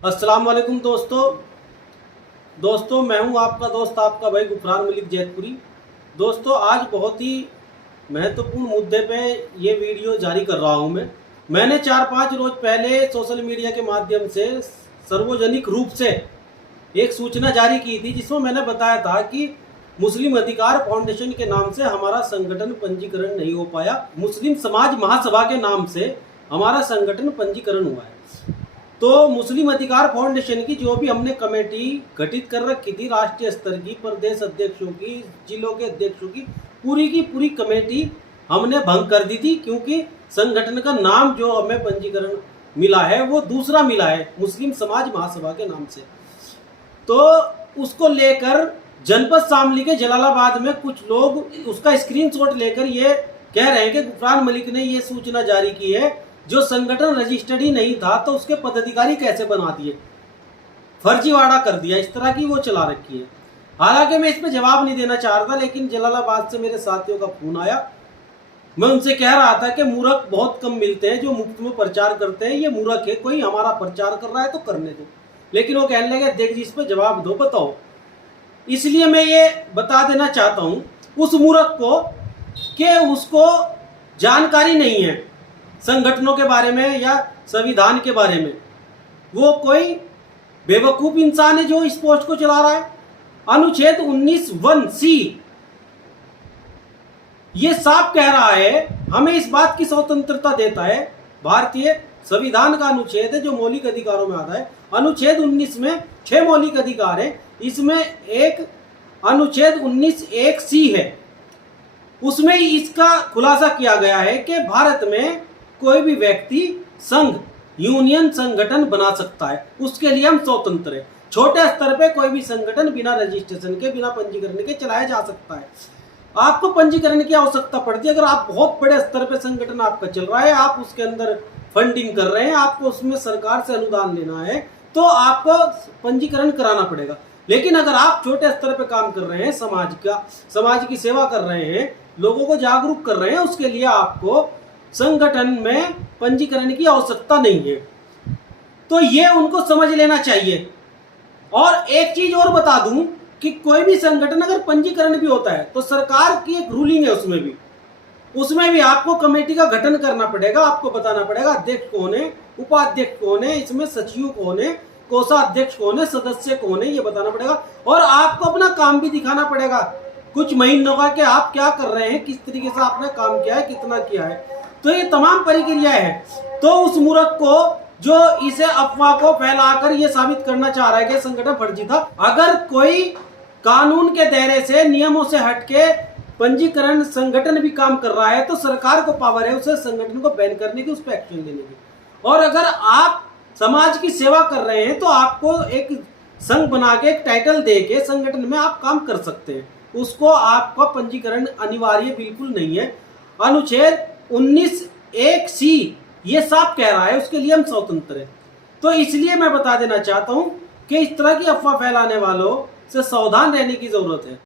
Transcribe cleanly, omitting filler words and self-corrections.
अस्सलाम वालेकुम दोस्तों मैं हूं आपका दोस्त आपका भाई गुफरान मलिक जैतपुरी। दोस्तों आज बहुत ही महत्वपूर्ण मुद्दे पे ये वीडियो जारी कर रहा हूं। मैंने 4-5 रोज पहले सोशल मीडिया के माध्यम से सार्वजनिक रूप से एक सूचना जारी की थी, जिसमें मैंने बताया था कि मुस्लिम अधिकार फाउंडेशन के नाम से हमारा संगठन पंजीकरण नहीं हो पाया। मुस्लिम समाज महासभा के नाम से हमारा संगठन पंजीकरण हुआ है। तो मुस्लिम अधिकार फाउंडेशन की जो भी हमने कमेटी गठित कर रखी थी, राष्ट्रीय स्तर की, प्रदेश अध्यक्षों की, जिलों के अध्यक्षों की पूरी कमेटी हमने भंग कर दी थी, क्योंकि संगठन का नाम जो हमें पंजीकरण मिला है वो दूसरा मिला है, मुस्लिम समाज महासभा के नाम से। तो उसको लेकर जनपद शामली के जलालाबाद में कुछ लोग उसका स्क्रीनशॉट लेकर ये कह रहे हैं कि गुफरान मलिक ने ये सूचना जारी की है, जो संगठन रजिस्टर्ड ही नहीं था तो उसके पदाधिकारी कैसे बना दिए, फर्जीवाड़ा कर दिया, इस तरह की वो चला रखी है। हालांकि मैं इस पे जवाब नहीं देना चाह रहा था, लेकिन जलालाबाद से मेरे साथियों का फोन आया। मैं उनसे कह रहा था कि मूर्ख बहुत कम मिलते हैं जो मुफ्त में प्रचार करते हैं, ये मूर्ख है, कोई हमारा प्रचार कर रहा है तो करने दो। लेकिन वो कहने लगे देख जी इस पे जवाब दो, बताओ। इसलिए मैं ये बता देना चाहता हूं उस मूर्ख को कि उसको जानकारी नहीं है संगठनों के बारे में या संविधान के बारे में। वो कोई बेवकूफ इंसान है जो इस पोस्ट को चला रहा है। अनुच्छेद 19(1)(c) ये साफ कह रहा है, हमें इस बात की स्वतंत्रता देता है। भारतीय संविधान का अनुच्छेद है जो मौलिक अधिकारों में आता है। अनुच्छेद 19 में 6 मौलिक अधिकार है, इसमें एक अनुच्छेद 19(1)(c) है। उसमें इसका खुलासा किया गया है कि भारत में कोई भी व्यक्ति संघ, यूनियन, संगठन बना सकता है, उसके लिए हम स्वतंत्र है। छोटे स्तर पे कोई भी संगठन बिना रजिस्ट्रेशन के, बिना पंजीकरण के चलाया जा सकता है। आपको पंजीकरण की आवश्यकता पड़ती है अगर आप बहुत बड़े स्तर पे संगठन आपका चल रहा है, आप उसके अंदर फंडिंग कर रहे हैं, आपको उसमें सरकार से अनुदान लेना है, तो आपको पंजीकरण कराना पड़ेगा। लेकिन अगर आप छोटे स्तर पे काम कर रहे हैं, समाज की सेवा कर रहे हैं, लोगों को जागरूक कर रहे हैं, उसके लिए आपको संगठन में पंजीकरण की आवश्यकता नहीं है। तो ये उनको समझ लेना चाहिए। और एक चीज और बता दूं कि कोई भी संगठन अगर पंजीकरण भी होता है तो सरकार की एक रूलिंग है, उसमें भी आपको कमेटी का गठन करना पड़ेगा। आपको बताना पड़ेगा अध्यक्ष कौन है, उपाध्यक्ष कौन है, इसमें सचिव कौन है, कोषाध्यक्ष कौन है, सदस्य कौन है, ये बताना पड़ेगा। और आपको अपना काम भी दिखाना पड़ेगा कुछ महीनों का कि आप क्या कर रहे हैं, किस तरीके से आपने काम किया है, कितना किया है। तो ये तमाम प्रक्रियाएं हैं। तो उस मूर्ख को जो इसे अफवाह को फैलाकर ये साबित करना चाह रहा है कि संगठन फर्जी था, अगर कोई कानून के दायरे से, नियमों से हटके पंजीकरण संगठन भी काम कर रहा है तो सरकार को पावर है उसे संगठन को बैन करने की, उस पर एक्शन लेने की। और अगर आप समाज की सेवा कर रहे हैं तो आपको एक संघ बना के, एक टाइटल दे के संगठन में आप काम कर सकते हैं, उसको आपका पंजीकरण अनिवार्य बिल्कुल नहीं है। अनुच्छेद 19(1)(c) ये साफ कह रहा है उसके लिए हम स्वतंत्र हैं। तो इसलिए मैं बता देना चाहता हूं कि इस तरह की अफवाह फैलाने वालों से सावधान रहने की जरूरत है।